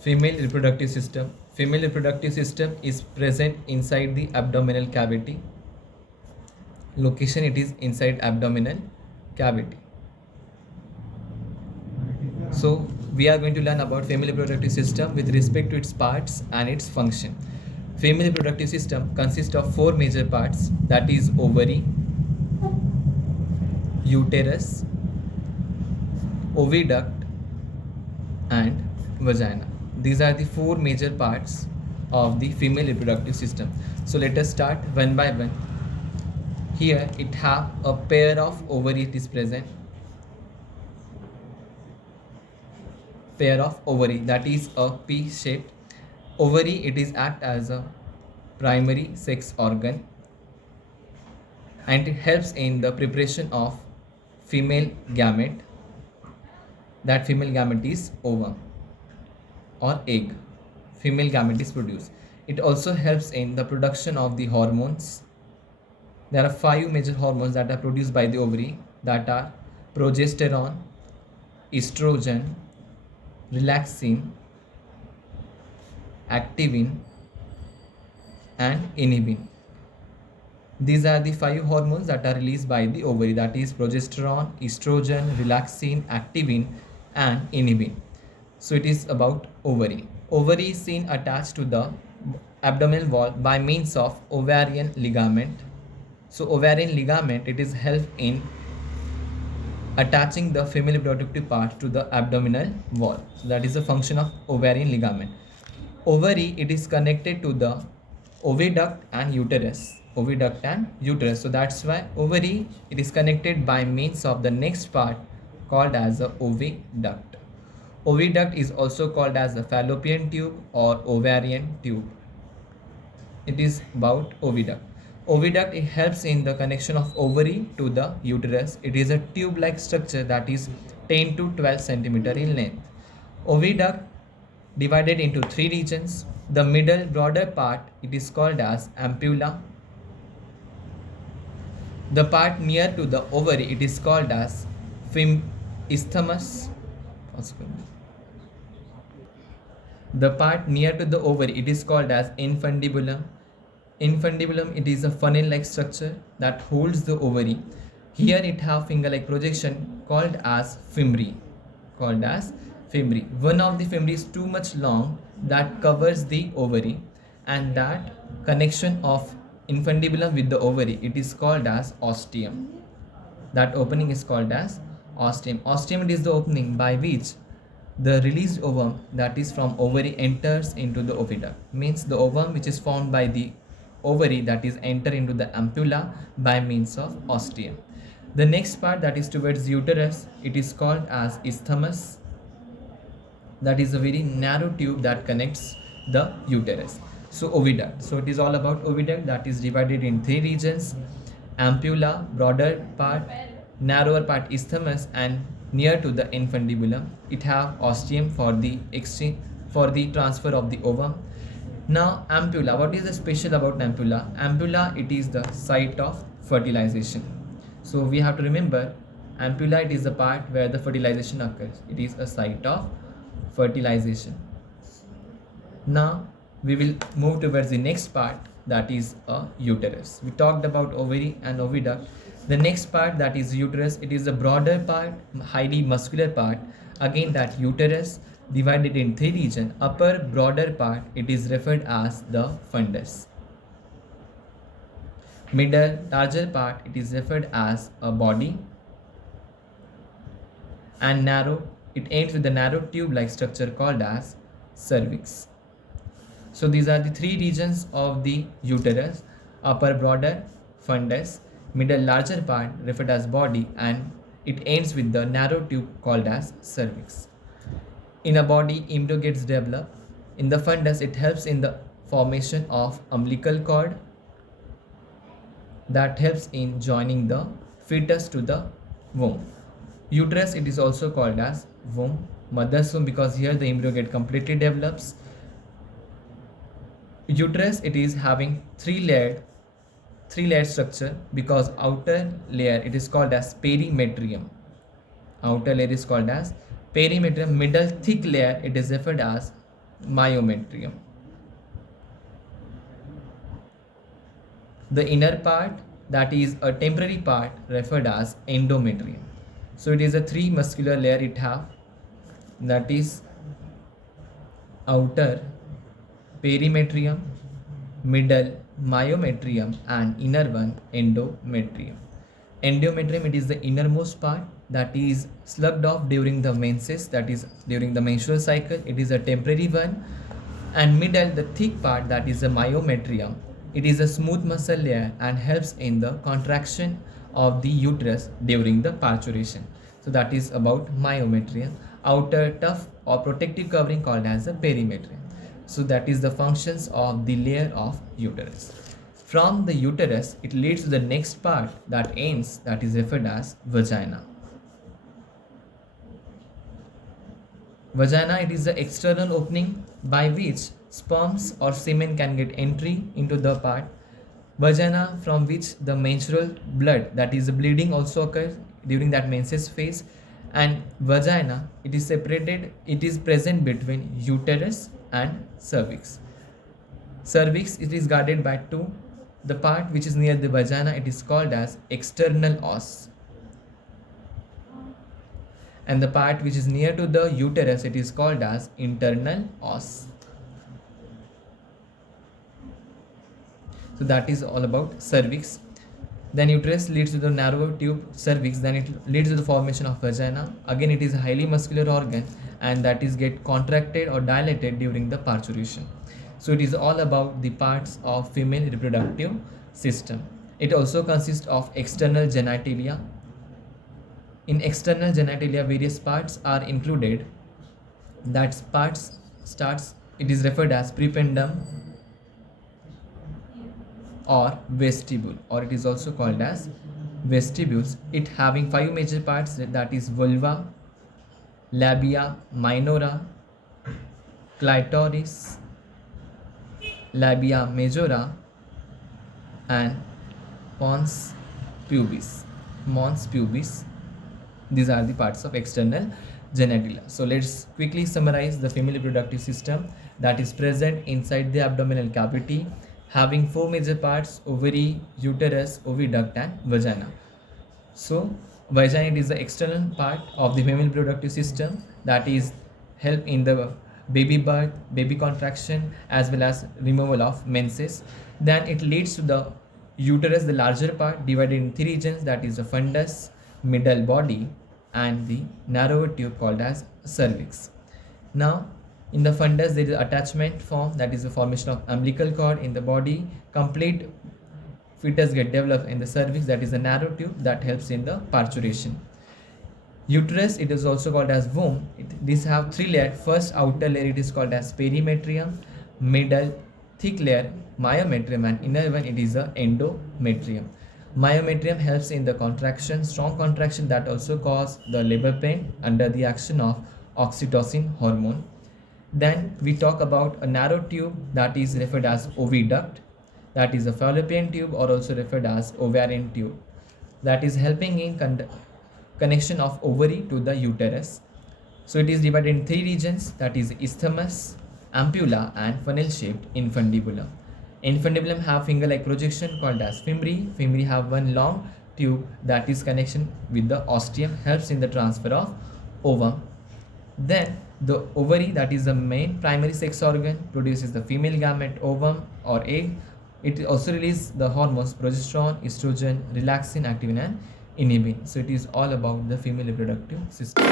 Female reproductive system. Female reproductive system is present inside the abdominal cavity. Location, it is inside abdominal cavity. So we are going to learn about female reproductive system with respect to its parts and its function. Female reproductive system consists of four major parts, that is ovary, uterus, oviduct and vagina. These are the four major parts of the female reproductive system. So let us start one by one. Here it have a pair of ovary, it is present. Pair of ovary, that is a P shaped. Ovary, it is act as a primary sex organ and it helps in the preparation of female gamete. That female gamete is ovum or egg. Female gamete is produced. It also helps in the production of the hormones. There are 5 major hormones that are produced by the ovary, that are progesterone, estrogen, relaxin, activin and inhibin. These are the 5 hormones that are released by the ovary, that is progesterone, estrogen, relaxin, activin and inhibin. So it is about ovary. Ovary is seen attached to the abdominal wall by means of ovarian ligament. So ovarian ligament, it is help in attaching the female reproductive part to the abdominal wall. So that is the function of ovarian ligament. Ovary, it is connected to the oviduct and uterus. Oviduct and uterus. So that's why ovary, it is connected by means of the next part called as a oviduct. Oviduct is also called as the fallopian tube or ovarian tube. It is about oviduct. Oviduct, it helps in the connection of ovary to the uterus. It is a tube-like structure that is 10 to 12 centimeter in length. Oviduct divided into 3 regions. The middle broader part, it is called as ampulla. The part near to the ovary, it is called as isthmus. The part near to the ovary, it is called as infundibulum. Infundibulum, it is a funnel-like structure that holds the ovary. Here it have finger-like projection called as fimri. One of the fimri is too much long that covers the ovary, and that connection of infundibulum with the ovary, it is called as ostium. That opening is called as ostium. Ostium, it is the opening by which the released ovum, that is from ovary, enters into the oviduct. Means the ovum which is formed by the ovary, that is enter into the ampulla by means of ostium. The next part, that is towards uterus, it is called as isthmus. That is a very narrow tube that connects the uterus. So oviduct. So it is all about oviduct, that is divided in 3 regions: ampulla, broader part, narrower part isthmus, and near to the infundibulum it have ostium for the exchange, for the transfer of the ovum. Now ampulla, what is the special about ampulla? Ampulla, it is the site of fertilization. So we have to remember, ampulla, it is the part where the fertilization occurs. It is a site of fertilization. Now we will move towards the next part, that is a uterus. We talked about ovary and oviduct. The next part, that is uterus, it is the broader part, highly muscular part. Again, that uterus divided in 3 regions. Upper broader part, it is referred as the fundus. Middle larger part, it is referred as a body. And narrow, it ends with the narrow tube-like structure called as cervix. So these are the 3 regions of the uterus: upper broader, fundus, middle larger part referred as body, and it ends with the narrow tube called as cervix. In a body, embryo gets developed. In the fundus, it helps in the formation of umbilical cord that helps in joining the fetus to the womb. Uterus, it is also called as womb, mother's womb, because here the embryo get completely develops. Uterus, it is having 3 layered structure, because outer layer, it is called as perimetrium. Outer layer is called as perimetrium. Middle thick layer, it is referred as myometrium. The inner part, that is a temporary part, referred as endometrium. So it is a three muscular layer it have, that is outer perimetrium, middle myometrium, and inner one endometrium. Endometrium, it is the innermost part that is slugged off during the menses, that is during the menstrual cycle. It is a temporary one. And middle, the thick part, that is the myometrium. It is a smooth muscle layer and helps in the contraction of the uterus during the parturition. So that is about myometrium. Outer tough or protective covering called as the perimetrium. So that is the functions of the layer of uterus. From the uterus, it leads to the next part that ends, that is referred as vagina. Vagina, it is the external opening by which sperms or semen can get entry into the part. Vagina, from which the menstrual blood, that is the bleeding, also occurs during that menses phase. And vagina, it is separated, it is present between uterus and cervix. Cervix, it is guarded by two. The part which is near the vagina, it is called as external os. And the part which is near to the uterus, it is called as internal os. So that is all about cervix. Then uterus leads to the narrow tube cervix, then it leads to the formation of vagina. Again, it is a highly muscular organ and that is get contracted or dilated during the parturition. So it is all about the parts of female reproductive system. It also consists of external genitalia. In external genitalia, various parts are included. That parts starts, it is referred as prependum or vestibule, or it is also called as vestibules. It having 5 major parts, that is vulva, labia minora, clitoris, labia majora, and pons pubis. Mons pubis. These are the parts of external genitalia. So let's quickly summarize the female reproductive system that is present inside the abdominal cavity, having 4 major parts: ovary, uterus, oviduct, and vagina. So vagina is the external part of the female reproductive system that is help in the baby birth, baby contraction, as well as removal of menses. Then it leads to the uterus, the larger part, divided in 3 regions, that is the fundus, middle body, and the narrower tube called as cervix. Now in the fundus, there is attachment form, that is the formation of umbilical cord in the body. Complete fetus get developed in the cervix, that is the narrow tube that helps in the parturition. Uterus, it is also called as womb. These have 3 layers. First, outer layer, it is called as perimetrium. Middle, thick layer, myometrium, and inner one, it is the endometrium. Myometrium helps in the contraction, strong contraction that also cause the labor pain under the action of oxytocin hormone. Then we talk about a narrow tube that is referred as oviduct, that is a fallopian tube, or also referred as ovarian tube, that is helping in connection of ovary to the uterus. So it is divided in 3 regions, that is isthmus, ampulla, and funnel-shaped infundibulum. Infundibulum have finger-like projection called as fimbriae. Fimbriae have one long tube that is connection with the ostium, helps in the transfer of ovum. Then the ovary, that is the main primary sex organ, produces the female gamete, ovum or egg. It also releases the hormones progesterone, estrogen, relaxin, activin, and inhibin. So it is all about the female reproductive system.